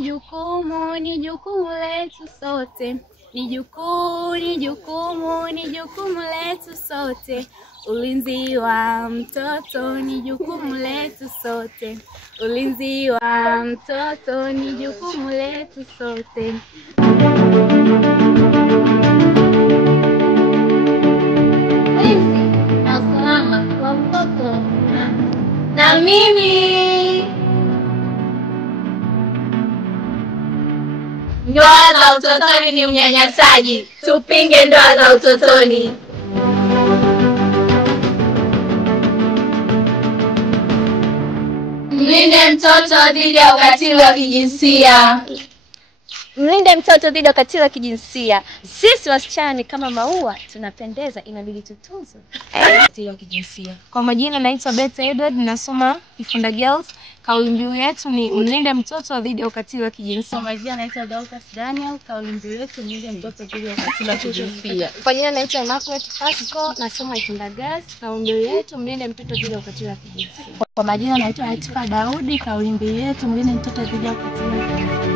jukumu, ni jukumu letu sote. Ni jukumu letu sote. Ulinzi wa mtoto ni jukumu letu sote. Ulinzi wa mtoto ni jukumu letu sote. Na usalama wa mtoto na mimi. Ndoa za utotoni ni unyanyasaji. Tupinge ndoa za utotoni. Mlinde mtoto dhidi ya ukatili wa kijinsia. Mlinde mtoto dhidi ya ukatili wa kijinsia. Sisi wasichana ni kama maua, tunapendeza, inabidi tutunzwe. Ukatili wa kijinsia. Kwa majina naitwa Beth Edward, nasoma Ifunda Girls. Kauli mbiu yetu ni mlinde mtoto dhidi ya ukatili wa kijinsia. Kwa majina naitwa Dorcas Daniel, kauli mbiu yetu ni mlinde mtoto dhidi ya ukatili wa kijinsia. Kwa jina naitwa Margaret Pasco, nasoma Ifunda Girls. Kauli mbiu yetu mlinde mtoto dhidi ya ukatili wa kijinsia. Kwa majina naitwa Hatifa Daudi, kauli mbiu yetu mlinde mtoto dhidi ya ukatili wa kijinsia.